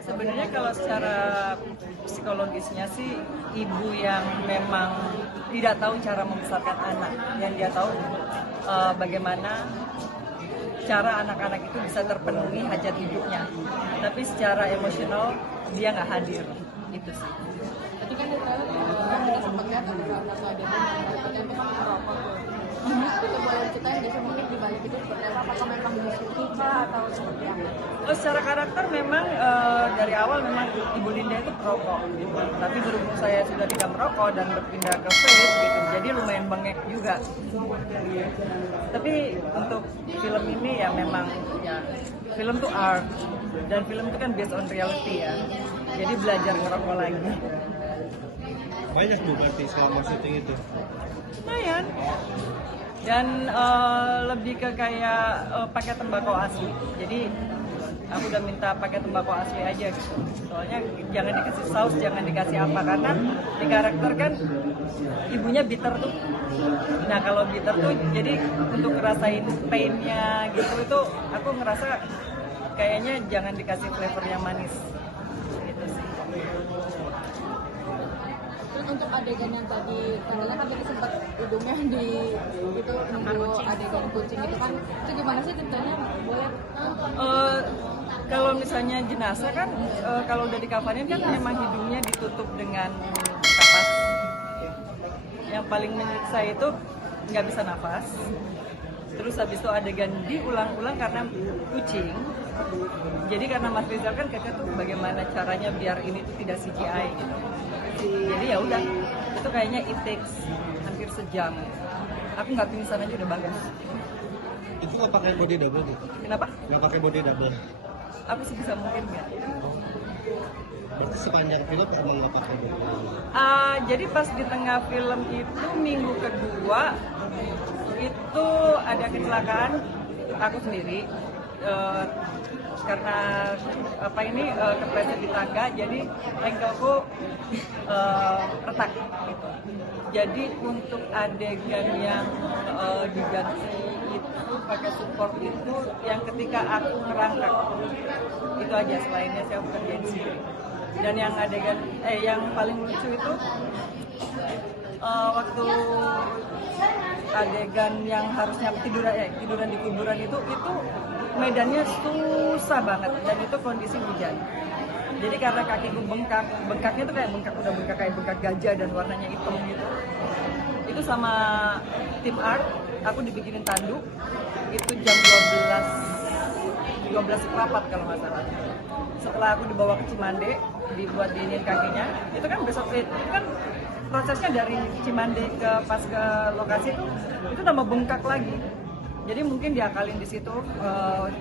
Sebenarnya kalau secara psikologisnya sih ibu yang memang tidak tahu cara membesarkan anak, yang dia tahu bagaimana cara anak-anak itu bisa terpenuhi hajat hidupnya, tapi secara emosional dia nggak hadir, itu sih. Tadi kan di trailer kita sempat lihat ada satu adegan yang mereka itu kan merokok tuh. Itu boleh ceritain nggak sih mungkin di balik itu seperti apa? Apakah memang disuruh kah atau seperti apa? Oh, secara karakter memang dari awal memang Ibu Linda itu perokok, tapi berhubung saya sudah tidak merokok dan berpindah ke vape gitu, jadi lumayan bengek juga. Tapi untuk film ini ya memang ya film tuh art dan film itu kan based on reality ya, jadi belajar ngerokok lagi. Banyak tuh berarti selama syuting itu. Lumayan. Dan lebih ke kayak pakai tembakau asli. Jadi aku udah minta pakai tembakau asli aja gitu. Soalnya jangan dikasih saus, jangan dikasih apa, karena di karakter kan ibunya bitter tuh. Nah kalau bitter tuh jadi untuk ngerasain painnya gitu itu aku ngerasa kayaknya jangan dikasih flavor yang manis. Gitu sih. Terus untuk adegan yang tadi katanya kan tadi sempat ujungnya di itu nunggu adegan kucing itu kan itu gimana sih ceritanya? Boleh? Kalau misalnya jenazah kan kalau udah dikafanin kan memang hidungnya ditutup dengan kapas. Yang paling menyiksa itu nggak bisa nafas. Terus habis itu adegan diulang-ulang karena kucing. Jadi karena Mas Rizal kan kakak tuh bagaimana caranya biar ini tuh tidak CGI gitu. Jadi ya udah, itu kayaknya it takes hampir sejam. Aku nggak pingsan aja udah bagus. Itu nggak pakai body double gitu? Kenapa? Nggak pakai body double. Aku sih bisa mungkin nggak. Berarti sepanjang film emang nggak pakai body double. Jadi pas di tengah film itu minggu kedua itu ada kecelakaan aku sendiri. Karena apa ini kepleset di tangga, jadi ankleku retak gitu. Jadi untuk adegan yang diganti itu pakai support itu yang ketika aku ngerangkak itu aja, selainnya saya bekerja di sini. Dan yang adegan yang paling lucu itu waktu adegan yang harusnya tiduran di kuburan itu medannya susah banget dan itu kondisi hujan. Jadi karena kakiku bengkaknya tuh kayak bengkak gajah dan warnanya hitam gitu. Itu sama tim art, aku dibikinin tanduk, itu jam 12 seperempat kalau nggak salah. Setelah aku dibawa ke Cimande, dibuat diinin kakinya, itu kan besok itu kan prosesnya dari Cimande ke pas ke lokasi itu tambah bengkak lagi. Jadi mungkin diakalin di situ,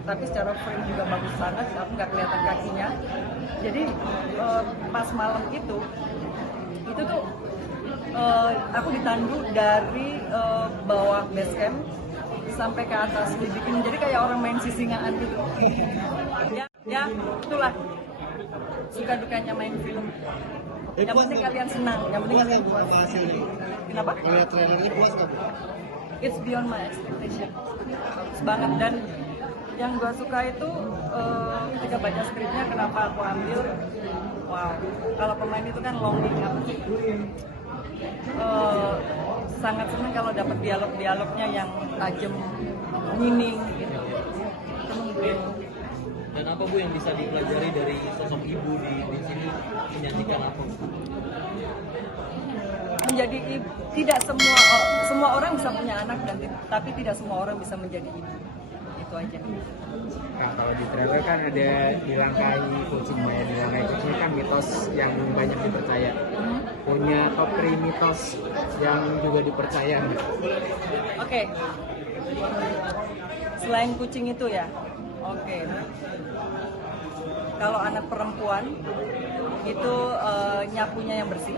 tapi secara frame juga bagus banget, aku nggak kelihatan kakinya. Jadi pas malam itu tuh aku ditandu dari bawah base camp sampai ke atas, dibikin jadi kayak orang main sisingaan gitu. Ya itulah suka dukanya main film. Yang penting kalian senang, yang penting kalian puas. Kenapa? Ngeliat trailernya puas nggak? It's beyond my expectation. Bagus banget, dan yang gue suka itu ketika baca skripnya kenapa aku ambil, wow, kalau pemain itu kan longing apa sih? Sangat senang kalau dapat dialognya yang tajam, meaning gitu. Itu mungkin. Dan apa Bu yang bisa dipelajari dari sosok ibu di sini menyanyikan apa? Menjadi ibu, tidak semua orang bisa punya anak tapi tidak semua orang bisa menjadi ibu. Itu aja. Nah, kalau di trailer kan ada dilangkahi kucing ya, dilangkahi kucing kan mitos yang banyak dipercaya. Punya top 3 mitos yang juga dipercaya nggak? Oke. Selain kucing itu ya. Oke. Kalau anak perempuan itu nyapunya yang bersih.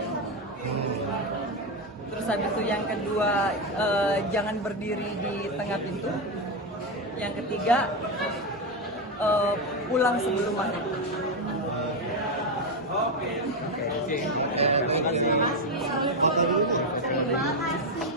Terus habis itu yang kedua jangan berdiri di tengah pintu. Yang ketiga pulang sebelum maghrib. Oke. Terima kasih. Apa dulu nih? Terima kasih.